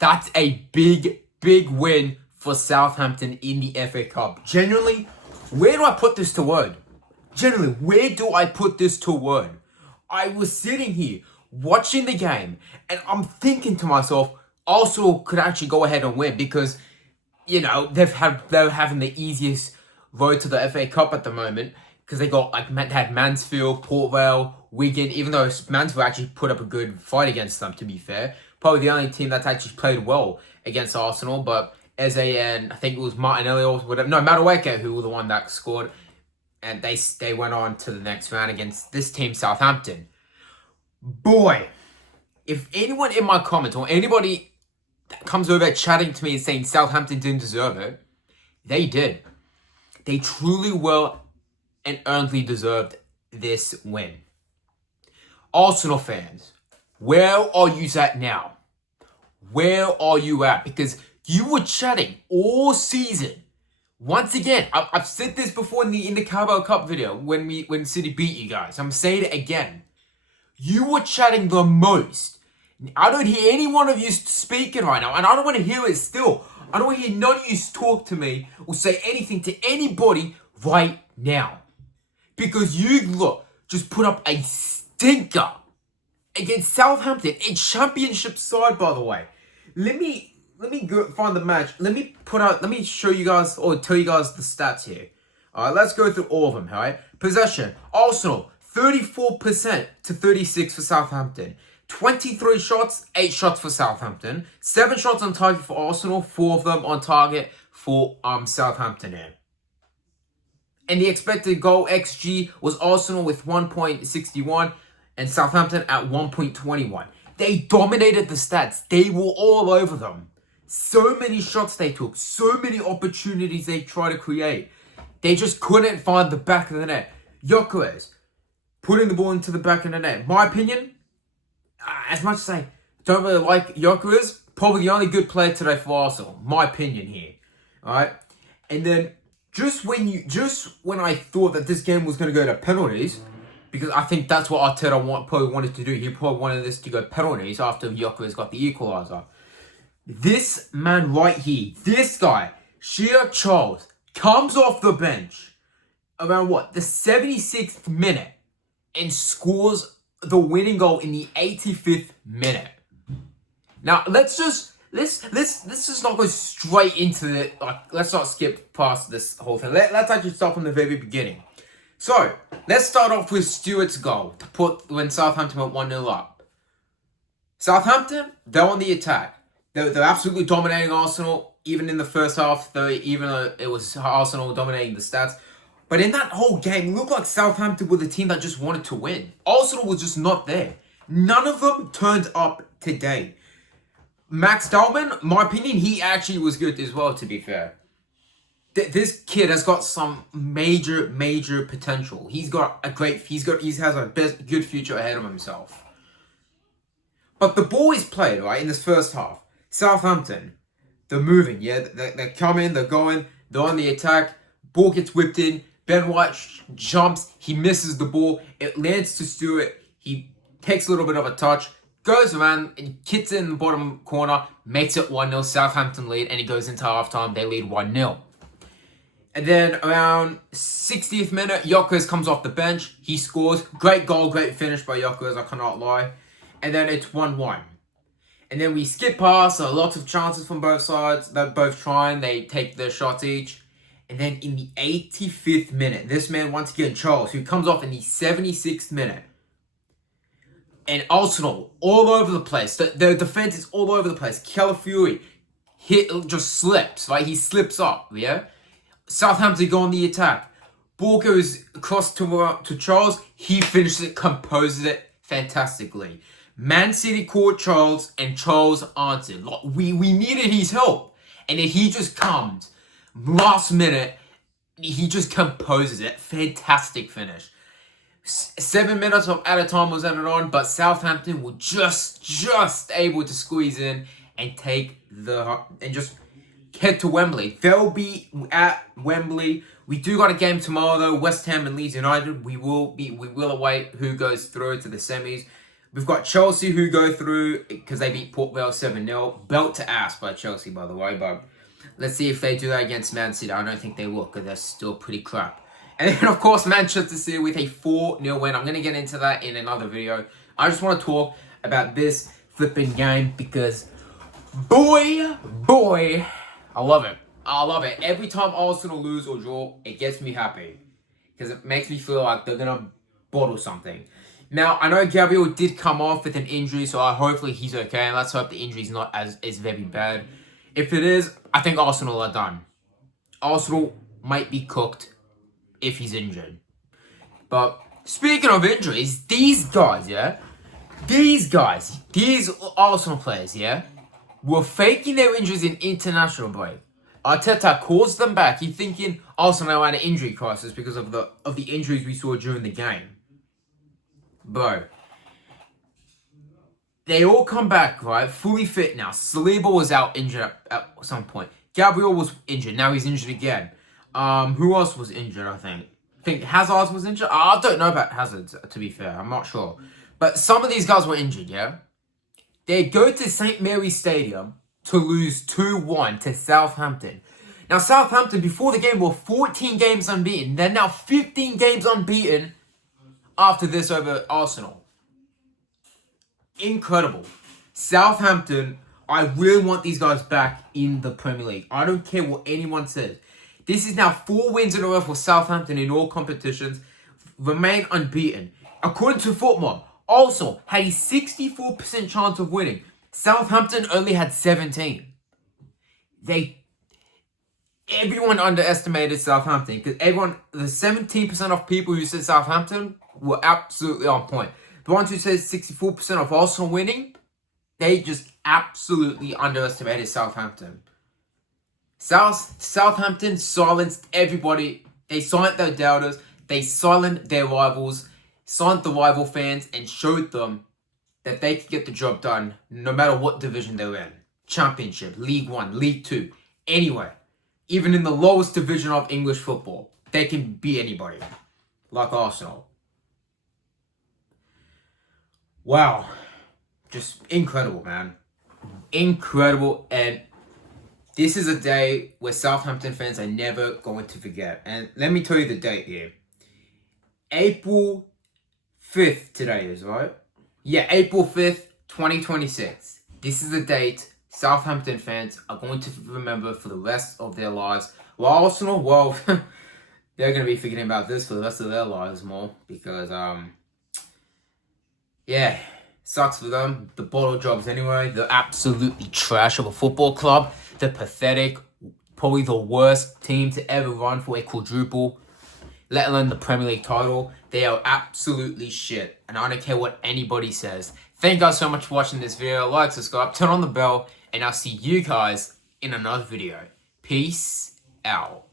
That's a big, big win for Southampton in the FA Cup. Genuinely, where do I put this to word? Genuinely, where do I put this to word? I was sitting here watching the game and I'm thinking to myself, Arsenal could actually go ahead and win because, you know, they're having the easiest road to the FA Cup at the moment because they had Mansfield, Port Vale, Wigan, even though Mansfield actually put up a good fight against them, to be fair. Probably the only team that's actually played well against Arsenal, but Eze and I think it was Martinelli or whatever. No, Madueke, who were the one that scored. And they went on to the next round against this team, Southampton. Boy, if anyone in my comments or anybody that comes over chatting to me and saying Southampton didn't deserve it, they did. They truly well and earnedly deserved this win. Arsenal fans, where are you at now? Where are you at? Because you were chatting all season. Once again, I've said this before in the Carabao Cup video when City beat you guys. I'm saying it again. You were chatting the most. I don't hear any one of you speaking right now, and I don't want to hear it still. I don't want to hear none of you talk to me or say anything to anybody right now. Because you just put up a stinker against Southampton, a championship side, by the way. Let me go find the match. Let me show you guys or tell you guys the stats here. Alright, let's go through all of them, alright? Possession. Arsenal, 34% to 36 for Southampton. 23 shots, 8 shots for Southampton. 7 shots on target for Arsenal, 4 of them on target for Southampton here. And the expected goal XG was Arsenal with 1.61 and Southampton at 1.21. They dominated the stats. They were all over them. So many shots they took. So many opportunities they tried to create. They just couldn't find the back of the net. Gyökeres putting the ball into the back of the net. My opinion, as much as I don't really like Gyökeres, probably the only good player today for Arsenal. My opinion here. Alright? And then just when I thought that this game was going to go to penalties, because I think that's what Arteta probably wanted to do. He probably wanted this to go penalties after Gyökeres got the equaliser. This man right here, this guy, Shea Charles, comes off the bench around the 76th minute and scores the winning goal in the 85th minute. Now let's just not go straight into it. Let's not skip past this whole thing. Let's actually start from the very beginning. So let's start off with Stewart's goal to put when Southampton went 1-0 up. Southampton, they're on the attack. They're absolutely dominating Arsenal, even in the first half, even though it was Arsenal dominating the stats. But in that whole game, it looked like Southampton were the team that just wanted to win. Arsenal was just not there. None of them turned up today. Max Dalman, my opinion, he actually was good as well, to be fair. This kid has got some major potential. He has a good future ahead of himself. But the ball is played, right, in this first half. Southampton, they're moving, yeah? They're coming, they're going, they're on the attack. Ball gets whipped in. Ben White jumps. He misses the ball. It lands to Stewart. He takes a little bit of a touch, goes around, and hits it in the bottom corner, makes it 1-0. Southampton lead, and he goes into halftime. They lead 1-0. And then around 60th minute, Gyökeres comes off the bench. He scores. Great goal, great finish by Gyökeres, I cannot lie. And then it's 1-1. And then we skip past lots of chances from both sides. They're both trying. They take their shots each. And then in the 85th minute, this man, once again, Charles, who comes off in the 76th minute. And Arsenal, all over the place. The defense is all over the place. Calafiori just slips, right? He slips up, yeah? Southampton go on the attack. Ball goes across to Charles. He finishes it, composes it fantastically. Man City caught Charles, and Charles answered. We needed his help. And then he just comes. Last minute, he just composes it. Fantastic finish. 7 minutes of added time was added on, but Southampton were just able to squeeze in and just head to Wembley. They'll be at Wembley. We do got a game tomorrow though. West Ham and Leeds United. We will await who goes through to the semis. We've got Chelsea who go through because they beat Port Vale 7-0. Belt to ass by Chelsea, by the way. But let's see if they do that against Man City. I don't think they will because they're still pretty crap. And then, of course, Manchester City with a 4-0 win. I'm going to get into that in another video. I just want to talk about this flipping game because, boy, I love it. I love it. Every time Arsenal lose or draw, it gets me happy because it makes me feel like they're going to bottle something. Now, I know Gabriel did come off with an injury, so hopefully he's okay. And let's hope the injury's not as very bad. If it is, I think Arsenal are done. Arsenal might be cooked if he's injured. But speaking of injuries, these guys, these Arsenal players, were faking their injuries in international break. Arteta calls them back. He's thinking Arsenal are in an injury crisis because of the injuries we saw during the game. Bro, they all come back, right? Fully fit now. Saliba was out injured at some point. Gabriel was injured. Now he's injured again. Who else was injured, I think Hazard was injured. I don't know about Hazard, to be fair. I'm not sure. But some of these guys were injured, They go to St. Mary's Stadium to lose 2-1 to Southampton. Now, Southampton, before the game, were 14 games unbeaten. They're now 15 games unbeaten after this over Arsenal. Incredible. Southampton, I really want these guys back in the Premier League. I don't care what anyone says. This is now 4 wins in a row for Southampton in all competitions. Remain unbeaten. According to FootMob, also had a 64% chance of winning. Southampton only had 17. Everyone underestimated Southampton because the 17% of people who said Southampton were absolutely on point. The ones who said 64% of Arsenal winning, they just absolutely underestimated Southampton. Southampton silenced everybody. They silenced their doubters. They silenced their rivals, silenced the rival fans, and showed them that they could get the job done no matter what division they're in. Championship, League 1, League 2, anywhere. Even in the lowest division of English football, they can beat anybody. Like Arsenal. Wow. Just incredible, man. Incredible. And this is a day where Southampton fans are never going to forget. And let me tell you the date here. April 5th today is, right? Yeah, April 5th, 2026. This is the date Southampton fans are going to remember for the rest of their lives. While Arsenal, well, they're going to be forgetting about this for the rest of their lives more. Because, yeah, sucks for them. The bottle jobs anyway. They're absolutely trash of a football club. They're pathetic. Probably the worst team to ever run for a quadruple, let alone the Premier League title. They are absolutely shit. And I don't care what anybody says. Thank you guys so much for watching this video. Like, subscribe, turn on the bell. And I'll see you guys in another video. Peace out.